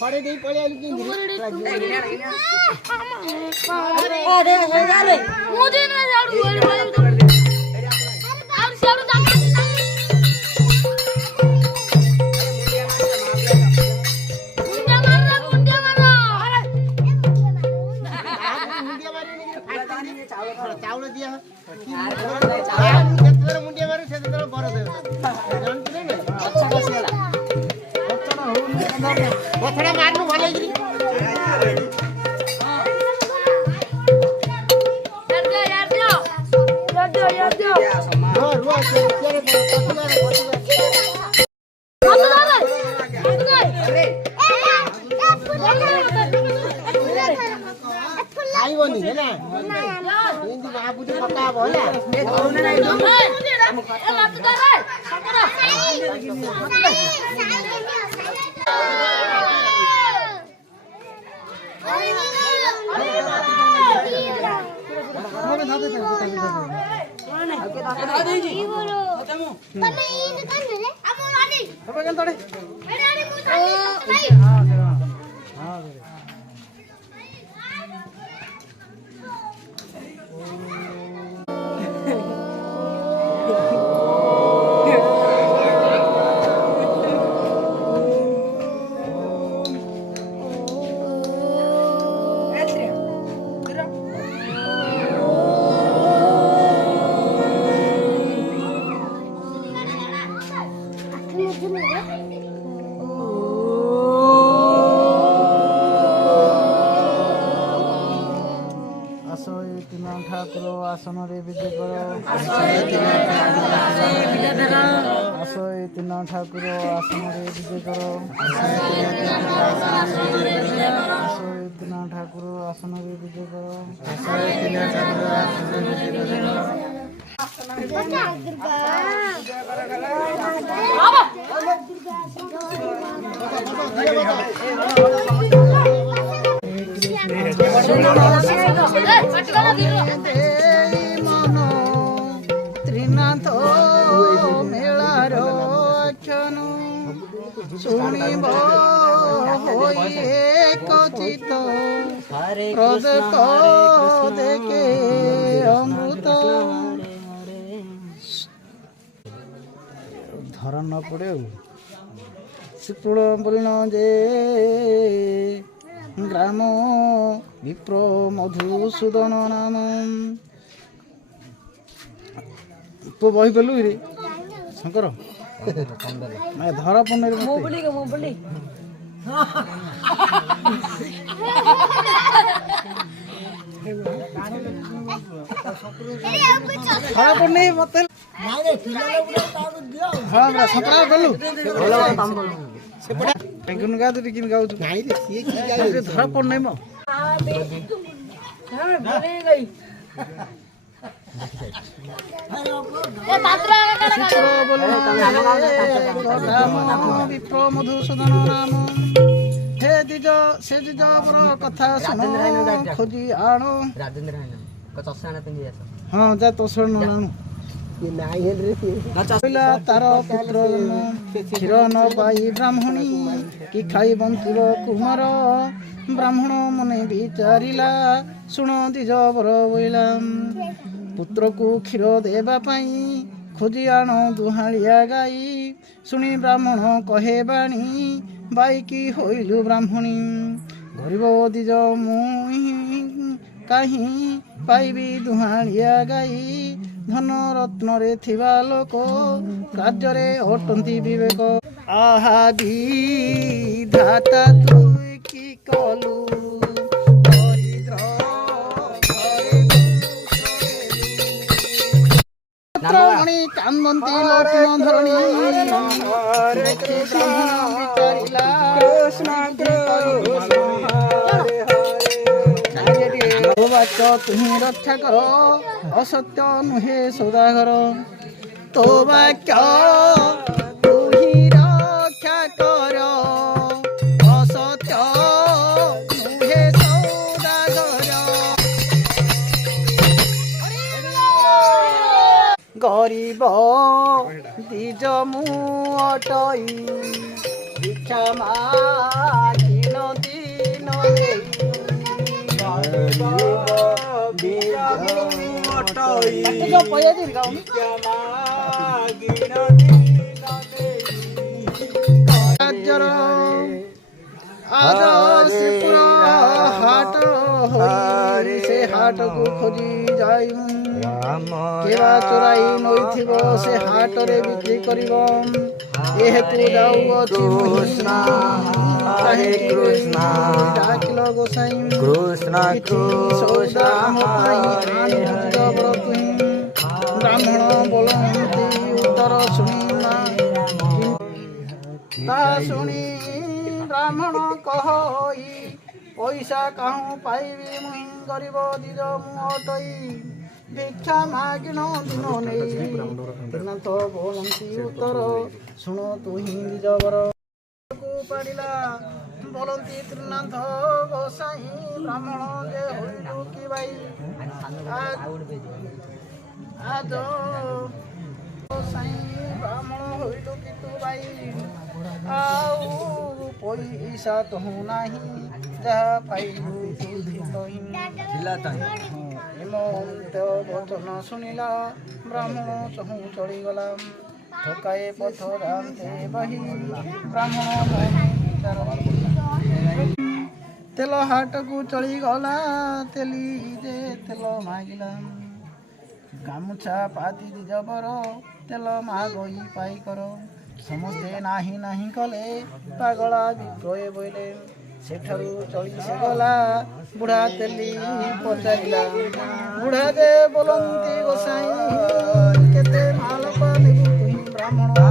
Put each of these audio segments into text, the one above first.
खड़े नहीं पड़े आलू की अरे यार मुझे ना झाड़ू चावल दिया केतरा मुंडिया मारू से तो बर दे जानत नहीं ना अच्छा बसेला बच्चा हो बथड़ा मारनु भले गिरी यार दो रो तेरे खाइबनी हैन हिन्दी महापुटी पक्का भयो ना ए धौन नै ए मत दे रे ठाकुर आसन रे विजय करो असय तीन ठाकुर आसन रे विजय करो असय तीन ठाकुर आसन रे विजय करो त्रिनाथ मेलार क्षणु शुणिब कथित प्रदत्त देखे अमृत धर न पड़े शिपुण बोलन जे ग्राम विप्र मधुसूदन नाम तो बही गलु रे शंकर मैं धरा पने रे मोबली धरा पने मते मारे पिलाले बुला ताउ दियो हां मैं सकरा गलु सेपडा किन गा दे किन गाउ नाही रे ये की गाउ रे धरा पने म हां भरे गई ए पात्रा विप्र मधुसूदन नाम हे दिज से दिजर कथा सुनो खोजी आनो राजेंद्र हाँ जा तो नानु तार पुत्र क्षीर न पाई ब्राह्मणी कि खाई बंतुर कुमार ब्राह्मण मने विचारिला शुण दिज बर बोला पुत्र को क्षीर देवा पाई खोजी आण दुहालिया गाई शुणी ब्राह्मण कहे बाणी बाईकी होइलु ब्राह्मणी गरीब दिज मुई कहीं पाइबी दुहालिया गाई धन रत्न रे थिबा लोक कार्य रे अटंती विवेक आहा विधाता तुई की कलु मणि कांदंती लोकन धरणी तुम्हें रक्षा कर असत्य नुहे सौदागर तो वाक्य तुही रक्षा कर असत्य नुहे सौदागर गरीब दिज मु अटई भिक्षा मागी ରାଜ୍ୟର ଆଜ ଶ୍ରୀପୁର ହାଟ ହୋଇ ସେ ହାଟକୁ ଖୋଜି ଯାଇ କେବା ଚୋରାଇ ନଇଥିବ ସେ ହାଟରେ ବିକ୍ରି କରିବ ଏହେତୁ ଯାଉଅଛି ଡାକିଲ ଗୋସାଇଁ କିଛି ସୌଦା ଆମ ପାଇଁ ଆଣିବ ତୁହିଁ ବ୍ରାହ୍ମଣ ବୋଲନ୍ତି ଉତ୍ତର ଶୁଣି ତାହା ଶୁଣି ବ୍ରାହ୍ମଣ କହଇ ପଇସା କାହୁଁ ପାଇବି ମୁହିଁ ଗରିବ ଦିଜ ମୁଁ ଅଟଇ ଭିକ୍ଷା ମାଗିଣ ଦିନ ନେଇ ତ୍ରିନାଥ ବୋଲନ୍ତି ଉତ୍ତର ଶୁଣ ତୁହିଁ ଦିଜ ବର ପାଡ଼ିଲା ବୋଲନ୍ତି ତ୍ରିନାଥ ଗୋସାଇଁ ବ୍ରାହ୍ମଣ ଯେ ହୋଇଲୁ କି ଭାଇ ଆଜ ଗୋସାଇଁ ବ୍ରାହ୍ମଣ ହୋଇଲୁ କି ତୁ ଭାଇ ଆଉ ପଇସା ତହୁ ନାହିଁ ଯାହା ପାଇଲୁ ଏମନ୍ତ ବଚନ ଶୁଣିଲା ବ୍ରାହ୍ମଣ ଚହୁଁ ଚଳିଗଲା ଠକାଏ ପଥ ରାନ୍ଧେ ବହି ବ୍ରାହ୍ମଣ ତେଲ ହାଟକୁ ଚଳିଗଲା ତେଲି ଯେ ତେଲ ମାଗିଲା ଗାମୁଛା ପାତି ଜବର ତେଲ ମାଗଇ ପାଇ କର ସମସ୍ତେ ନାହିଁ ନାହିଁ କଲେ ପାଗଳା ବିକ୍ରୟ ବୋଇଲେ ସେଠାରୁ ଚଳି ସେ ଗଲା ବୁଢ଼ା ତେଲି ପଚାରିଲା ବୁଢ଼ା ଯେ ବୋଲନ୍ତି ଗୋସାଇଁ କେତେ ମାଲ ନେବୁ ତୁହି ବ୍ରାହ୍ମଣ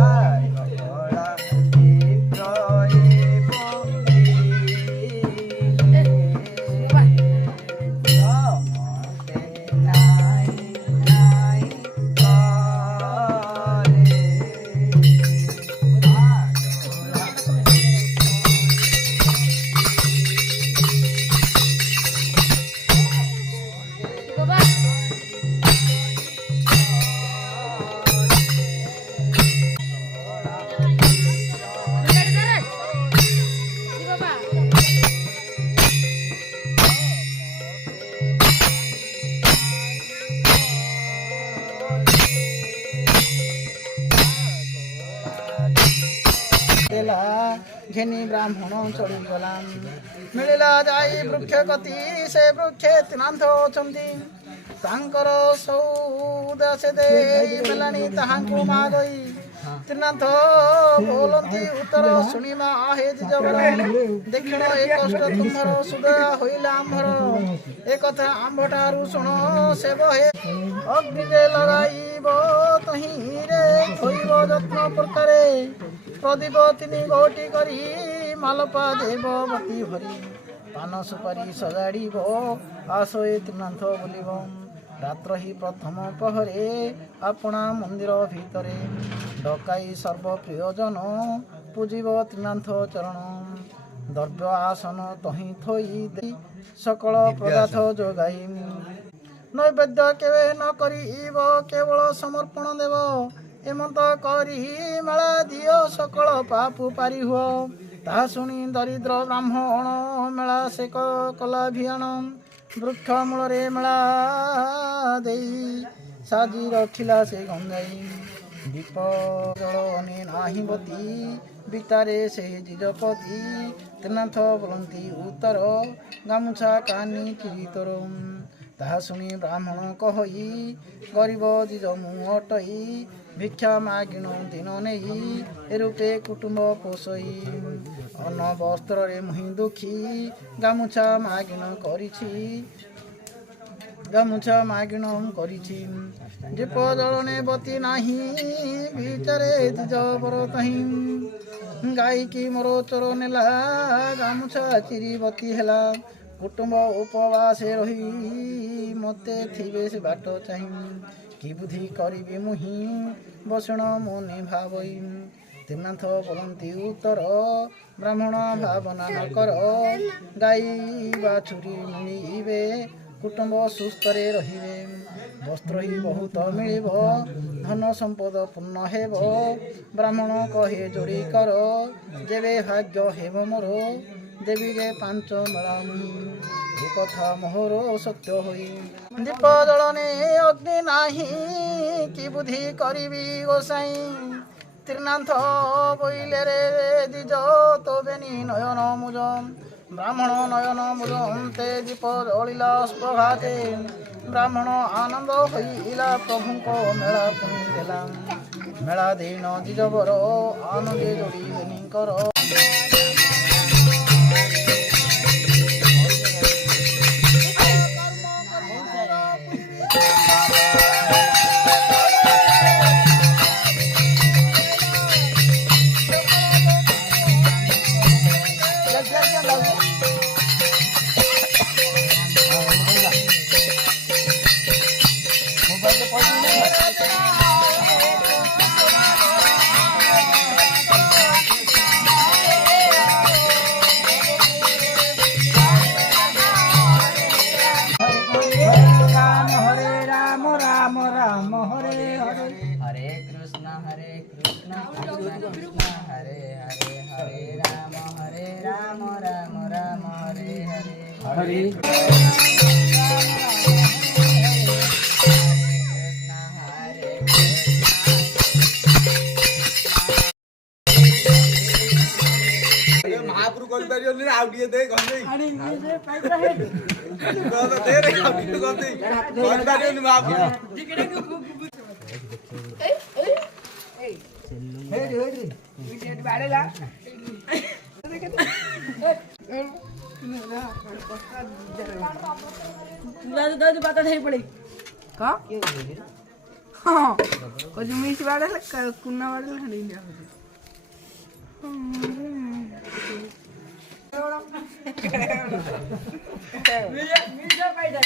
ଘେନି ବ୍ରାହ୍ମଣ ଚଳିଗଲା ମିଳିଲା ଯାଇ ବୃକ୍ଷ କତି ସେ ବୃକ୍ଷେ ତ୍ରିନାଥ ଅଛନ୍ତି ତାଙ୍କର ସୌଦା ସେ ଦେଲାଣି ତାହାଙ୍କୁ ମାଗଇ ତ୍ରିନାଥ ବୋଲନ୍ତି ଉତ୍ତର ଶୁଣିବା ହେ ଜବର ଦେଖିଣ ଏ କଷ୍ଟ ତୁମର ସୁଦା ହୋଇଲା ଆମ୍ଭର ଏ କଥା ଆମ୍ଭଠାରୁ ଶୁଣ ସେ ବହେ ଅଗ୍ନିରେ ଲଗାଇବ ତହିଁରେ ଥୋଇବ ଯତ୍ନ ପ୍ରକାରେ ପ୍ରଦୀପ 3 ଗୋଟି କରି ମାଲପା ଦେବ ବତି ଭରି ପାନ ସୁପାରି ସଜାଡ଼ିବ ଆସୋଏ ତ୍ରିନାଥ ବୋଲିବ ରାତ୍ର ହି ପ୍ରଥମ ପହରେ ଆପଣା ମନ୍ଦିର ଭିତରେ ଡକାଇ ସର୍ବପ୍ରିୟଜନ ପୂଜିବ ତ୍ରିନାଥ ଚରଣ ଦ୍ରବ୍ୟ ଆସନ ତହିଁ ଥୋଇ ଦେଇ ସକଳ ପଦାର୍ଥ ଯୋଗାଇ ନୈବେଦ୍ୟ କେବେ ନ କରିବ କେବଳ ସମର୍ପଣ ଦେବ ଏମନ୍ତ କରି ମେଳା ଦିଅ ସକଳ ପାପୁ ପାରି ହୁଅ ତାହା ଶୁଣି ଦରିଦ୍ର ବ୍ରାହ୍ମଣ ମେଳା ସେ କଲା ଭିଆଣ ବୃକ୍ଷ ମୂଳରେ ମେଳା ଦେଇ ସାଜି ରଖିଲା ସେ ଗଞ୍ଜାଇ ଦୀପ ଜଳ ନାହିଁ ବତି ବିତାରେ ସେ ଜିଜପତି ତ୍ରିନାଥ ବୋଲନ୍ତି ଉତ୍ତର ଗାମୁଛା କାନି କିରି ତୋର ତାହା ଶୁଣି ବ୍ରାହ୍ମଣ କହି ଗରିବ ଜିଜ ମୁଁ ଅଟଇ ଭିକ୍ଷା ମାଗିଣ ଦିନ ନେଇ ଏ ରୂପେ କୁଟୁମ୍ବ ପୋଷଇ ଅନ୍ନ ବସ୍ତ୍ରରେ ମୁହିଁ ଦୁଃଖୀ ଗାମୁଛା ମାଗିଣ କରିଛି ଦୀପ ଜଳନେ ବତି ନାହିଁ ଭିତରେ ଜବର ତହିଁ ଗାଈକି ମୋର ଚୋର ନେଲା ଗାମୁଛା ଚିରି ବତି ହେଲା କୁଟୁମ୍ବ ଉପବାସେ ରହି ମୋତେ ଥିବେ ସେ ବାଟ ଚାହିଁ କି ବୁଦ୍ଧି କରିବି ମୁହିଁ ବସଣ ମନେ ଭାବଇ ତ୍ରିନାଥ ବୋଲନ୍ତି ଉତ୍ତର ବ୍ରାହ୍ମଣ ଭାବନା ନ କର ଗାଈ ବାଛୁରୀ ମିଳିବେ କୁଟୁମ୍ବ ସୁସ୍ଥରେ ରହିବେ ବସ୍ତ୍ର ହିଁ ବହୁତ ମିଳିବ ଧନ ସମ୍ପଦ ପୂର୍ଣ୍ଣ ହେବ ବ୍ରାହ୍ମଣ କହେ ଯୋଡ଼ି କର ଯେବେ ଭାଗ୍ୟ ହେବ ମୋର ଦେବି ଯେ 5 ମେଳା ମୁହିଁ কথা মোহর সত্য হই দীপ জলনে অগ্নি নাহি কি বুদ্ধি করিবি গোসাই তীর্ণান্থ বইলে রে দ্বিজ তবেনি নয়ন মুজ ব্রাহ্মণ নয়ন মুজন্তে দীপ জଳିଲା ସ୍ପଭାତେ ବ୍ରାହ୍ମଣ ଆନନ୍ଦ ହୋଇଲା ପ୍ରଭୁଙ୍କ ମେଳା ପୁଣି ଦେଲା ମେଳା ଦିନ ଦ୍ୱିଜବର ଆନନ୍ଦେ ଯୋଡ଼ିବେନିଙ୍କର हरे कृष्ण कृष्ण कृष्ण हरे हरे हरे राम राम राम हरे हरे हरे महाप्रभु କରିପାରିବନି ଆଉ ଟିକେ ଦେ ଗନ୍ଧେଇ ଦେ ରେ ଆଉ ଟିକେ ଗନ୍ଧେଇ କରିପାରିବନି ମହାପ୍ରଭୁ बात नहीं पड़ी का हाँ कुछ मिस बाड़े कुन्ना बाड़े हड़ी लिया मिल जा पैदा